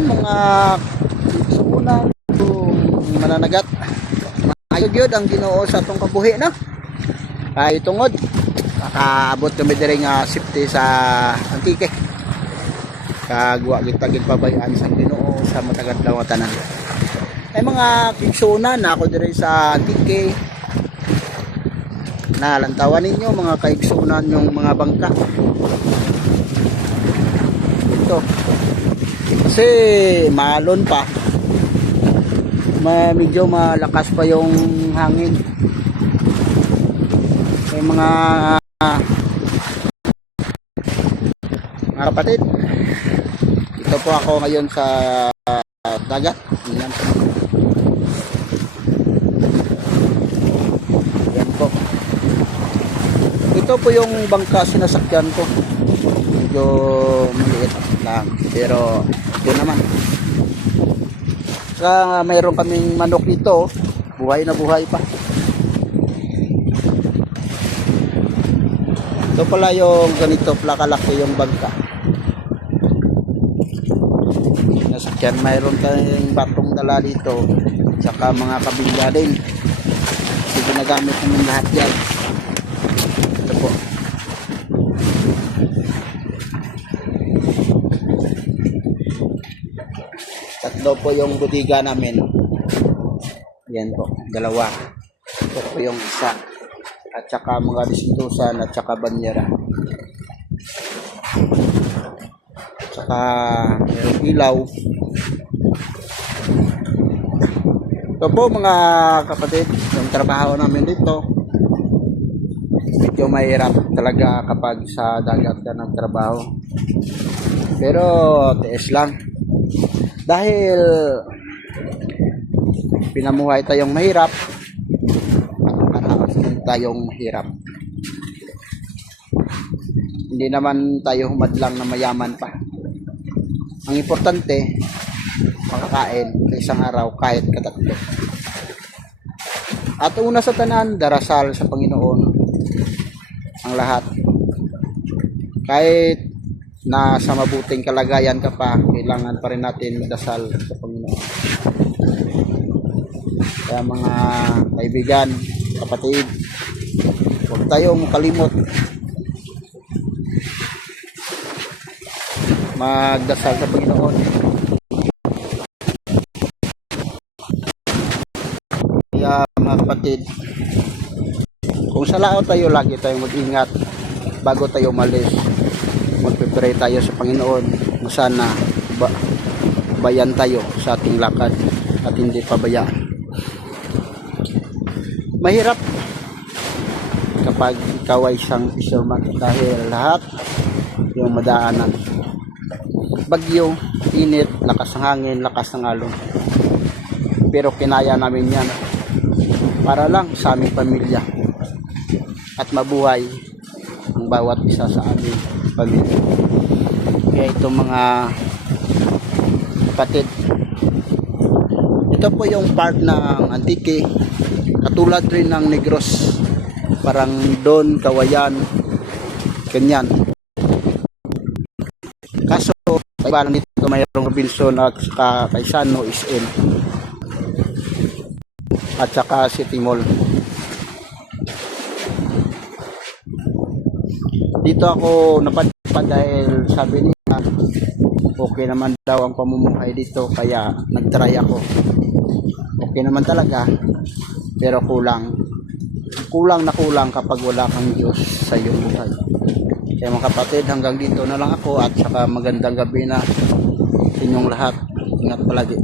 karon mga suunan mananagat. Maayog yun ang Ginoo sa atong kabuhi na. Kay tungod makaabot kami diri nga safety sa Antique. Kagwa kita gidpabayaan sa Ginoo sa matagad lang tanan. Ay mga kigsunan na ako diri sa Antique. Nalantawan ninyo mga kaigsunan yung mga bangka. Ito. Kasi maalon pa. Medyo malakas pa yung hangin. May mga kapatid. Ito po ako ngayon sa dagat. Yan. Yan po. Ito po yung bangka sinasakyan ko. Medyo maliit lang. Pero yun naman. Saka mayroon kaming manok dito. Buhay na buhay pa. Ito pala yung ganito. Plakalaki yung bangka. Sinasakyan. Mayroon tayong batong dala dito. Saka mga kabilya din. Kasi ginagamit namin lahat yan. Ito po. Tatlo po yung budiga namin. Yan po, dalawa. Ito po yung isa. At saka mga disintusan at saka banyera. At saka mayroong ilaw. Ito po mga kapatid, yung trabaho namin dito. Medyo mahirap talaga kapag sa dagat ka ng trabaho. Pero tiis lang. Dahil pinamuhay tayong mahirap, at tayong mahirap. Hindi naman tayo humadlang na mayaman pa. Ang importante, makakain sa isang araw kahit katatlo. At una sa tanan, darasal sa Panginoon ang lahat. Kahit na sa mabuting kalagayan ka pa, kailangan pa rin natin magdasal sa Panginoon. Kaya mga kaibigan, kapatid, huwag tayong kalimot magdasal sa Panginoon. Kaya mga kapatid, kung sa laot tayo, lagi tayong mag-ingat bago tayo umalis. Magpipray tayo sa Panginoon na sana bayan tayo sa ating lakad at hindi pabayaan. Mahirap kapag ikaw ay isang fisherman dahil lahat yung madaanan. Bagyo, init, lakas ng hangin, lakas ng alon. Pero kinaya namin yan para lang sa aming pamilya at mabuhay ang bawat isa sa aming pamilya. Kaya itong mga kapatid, ito po yung part ng Antique, katulad rin ng Negros, parang Don, Kawayan, ganyan. Kaso iba lang dito, mayroong Robinson at saka Kaisano, SM at saka City Mall. Dito ako napadpad dahil sabi niya okay naman daw ang pamumuhay dito, kaya nagtry ako. Okay naman talaga, pero kulang na kulang kapag wala kang Diyos sa iyong buhay. Kaya mga kapatid, hanggang dito na lang ako at saka magandang gabi na inyong lahat. Ingat palagi.